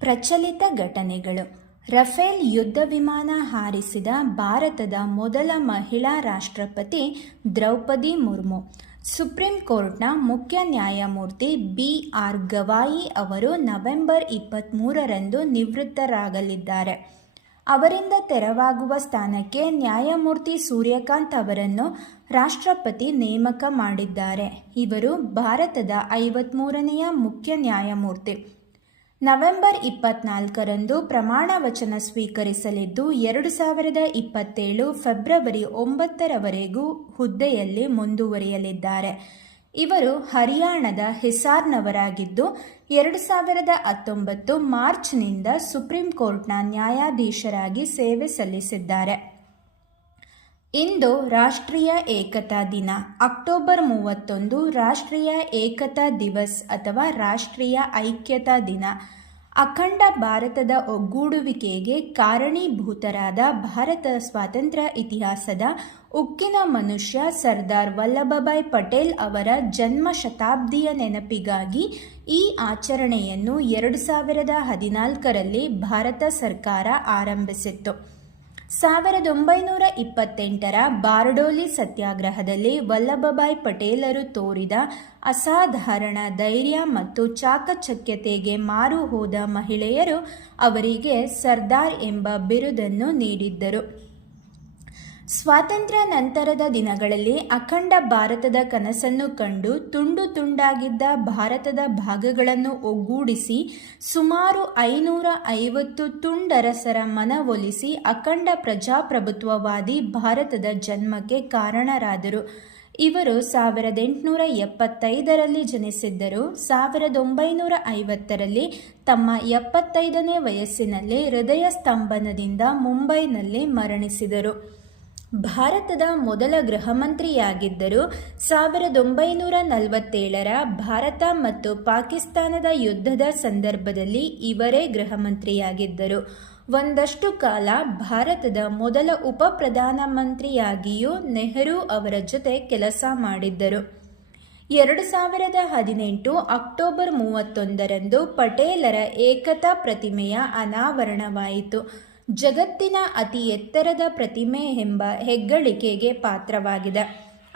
ಪ್ರಚಲಿತ ಘಟನೆಗಳು. ರಫೇಲ್ ಯುದ್ಧ ವಿಮಾನ ಹಾರಿಸಿದ ಭಾರತದ ಮೊದಲ ಮಹಿಳಾ ರಾಷ್ಟ್ರಪತಿ ದ್ರೌಪದಿ ಮುರ್ಮು. ಸುಪ್ರೀಂ ಕೋರ್ಟ್ನ ಮುಖ್ಯ ನ್ಯಾಯಮೂರ್ತಿ ಬಿ.ಆರ್. ಗವಾಯಿ ಅವರು ನವೆಂಬರ್ 23ರಂದು ನಿವೃತ್ತರಾಗಲಿದ್ದಾರೆ. ಅವರಿಂದ ತೆರವಾಗುವ ಸ್ಥಾನಕ್ಕೆ ನ್ಯಾಯಮೂರ್ತಿ ಸೂರ್ಯಕಾಂತ್ ಅವರನ್ನು ರಾಷ್ಟ್ರಪತಿ ನೇಮಕ ಮಾಡಿದ್ದಾರೆ. ಇವರು ಭಾರತದ 53ನೇಯ ಮುಖ್ಯ ನ್ಯಾಯಮೂರ್ತಿ. ನವೆಂಬರ್ 24ರಂದು ಪ್ರಮಾಣ ವಚನ ಸ್ವೀಕರಿಸಲಿದ್ದು 2027 ಫೆಬ್ರವರಿ 9ರವರೆಗೂ ಹುದ್ದೆಯಲ್ಲಿ ಮುಂದುವರಿಯಲಿದ್ದಾರೆ. ಇವರು ಹರಿಯಾಣದ ಹಿಸಾರ್ನವರಾಗಿದ್ದು 2019 ಮಾರ್ಚ್ನಿಂದ ಸುಪ್ರೀಂ ಕೋರ್ಟ್ನ ನ್ಯಾಯಾಧೀಶರಾಗಿ ಸೇವೆ ಸಲ್ಲಿಸಿದ್ದಾರೆ. ಇಂದು ರಾಷ್ಟ್ರೀಯ ಏಕತಾ ದಿನ. ಅಕ್ಟೋಬರ್ 31 ರಾಷ್ಟ್ರೀಯ ಏಕತಾ ದಿವಸ್ ಅಥವಾ ರಾಷ್ಟ್ರೀಯ ಐಕ್ಯತಾ ದಿನ. ಅಖಂಡ ಭಾರತದ ಒಗ್ಗೂಡುವಿಕೆಗೆ ಕಾರಣೀಭೂತರಾದ ಭಾರತದ ಸ್ವಾತಂತ್ರ್ಯ ಇತಿಹಾಸದ ಉಕ್ಕಿನ ಮನುಷ್ಯ ಸರ್ದಾರ್ ವಲ್ಲಭಭಾಯ್ ಪಟೇಲ್ ಅವರ ಜನ್ಮ ಶತಾಬ್ದಿಯ ನೆನಪಿಗಾಗಿ ಈ ಆಚರಣೆಯನ್ನು 2014ರಲ್ಲಿ ಭಾರತ ಸರ್ಕಾರ ಆರಂಭಿಸಿತ್ತು. 1928ರ ಬಾರ್ಡೋಲಿ ಸತ್ಯಾಗ್ರಹದಲ್ಲಿ ವಲ್ಲಭಭಾಯ್ ಪಟೇಲರು ತೋರಿದ ಅಸಾಧಾರಣ ಧೈರ್ಯ ಮತ್ತು ಚಾಕಚಕ್ಯತೆಗೆ ಮಾರು ಹೋದ ಮಹಿಳೆಯರು ಅವರಿಗೆ ಸರ್ದಾರ್ ಎಂಬ ಬಿರುದನ್ನು ನೀಡಿದ್ದರು. ಸ್ವಾತಂತ್ರ್ಯ ನಂತರದ ದಿನಗಳಲ್ಲಿ ಅಖಂಡ ಭಾರತದ ಕನಸನ್ನು ಕಂಡು ತುಂಡು ತುಂಡಾಗಿದ್ದ ಭಾರತದ ಭಾಗಗಳನ್ನು ಒಗ್ಗೂಡಿಸಿ ಸುಮಾರು 550 ತುಂಡರಸರ ಮನವೊಲಿಸಿ ಅಖಂಡ ಪ್ರಜಾಪ್ರಭುತ್ವವಾದಿ ಭಾರತದ ಜನ್ಮಕ್ಕೆ ಕಾರಣರಾದರು. ಇವರು 1875ರಲ್ಲಿ ಜನಿಸಿದ್ದರು. 1950ರಲ್ಲಿ ತಮ್ಮ 75ನೇ ವಯಸ್ಸಿನಲ್ಲಿ ಹೃದಯ ಸ್ತಂಭನದಿಂದ ಮುಂಬೈನಲ್ಲಿ ಮರಣಿಸಿದರು. ಭಾರತದ ಮೊದಲ ಗೃಹಮಂತ್ರಿಯಾಗಿದ್ದರು. 1947ರ ಭಾರತ ಮತ್ತು ಪಾಕಿಸ್ತಾನದ ಯುದ್ಧದ ಸಂದರ್ಭದಲ್ಲಿ ಇವರೇ ಗೃಹಮಂತ್ರಿಯಾಗಿದ್ದರು. ಒಂದಷ್ಟು ಕಾಲ ಭಾರತದ ಮೊದಲ ಉಪ ಪ್ರಧಾನಮಂತ್ರಿಯಾಗಿಯೂ ನೆಹರು ಅವರ ಜೊತೆ ಕೆಲಸ ಮಾಡಿದ್ದರು. 2018 ಅಕ್ಟೋಬರ್ 31ರಂದು ಪಟೇಲರ ಏಕತಾ ಪ್ರತಿಮೆಯ ಅನಾವರಣವಾಯಿತು. ಜಗತ್ತಿನ ಅತಿ ಎತ್ತರದ ಪ್ರತಿಮೆ ಎಂಬ ಹೆಗ್ಗಳಿಕೆಗೆ ಪಾತ್ರವಾಗಿದೆ.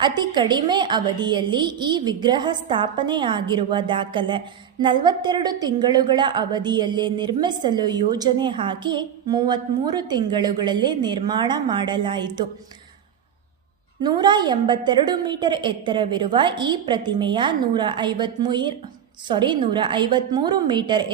ಅತಿ ಕಡಿಮೆ ಅವಧಿಯಲ್ಲಿ ಈ ವಿಗ್ರಹ ಸ್ಥಾಪನೆಯಾಗಿರುವ ದಾಖಲೆ. 42 ತಿಂಗಳುಗಳ ಅವಧಿಯಲ್ಲಿ ನಿರ್ಮಿಸಲು ಯೋಜನೆ ಹಾಕಿ 33 ತಿಂಗಳುಗಳಲ್ಲಿ ನಿರ್ಮಾಣ ಮಾಡಲಾಯಿತು. 182 ಮೀಟರ್ ಎತ್ತರವಿರುವ ಈ ಪ್ರತಿಮೆಯ 153 ಮೀಟರ್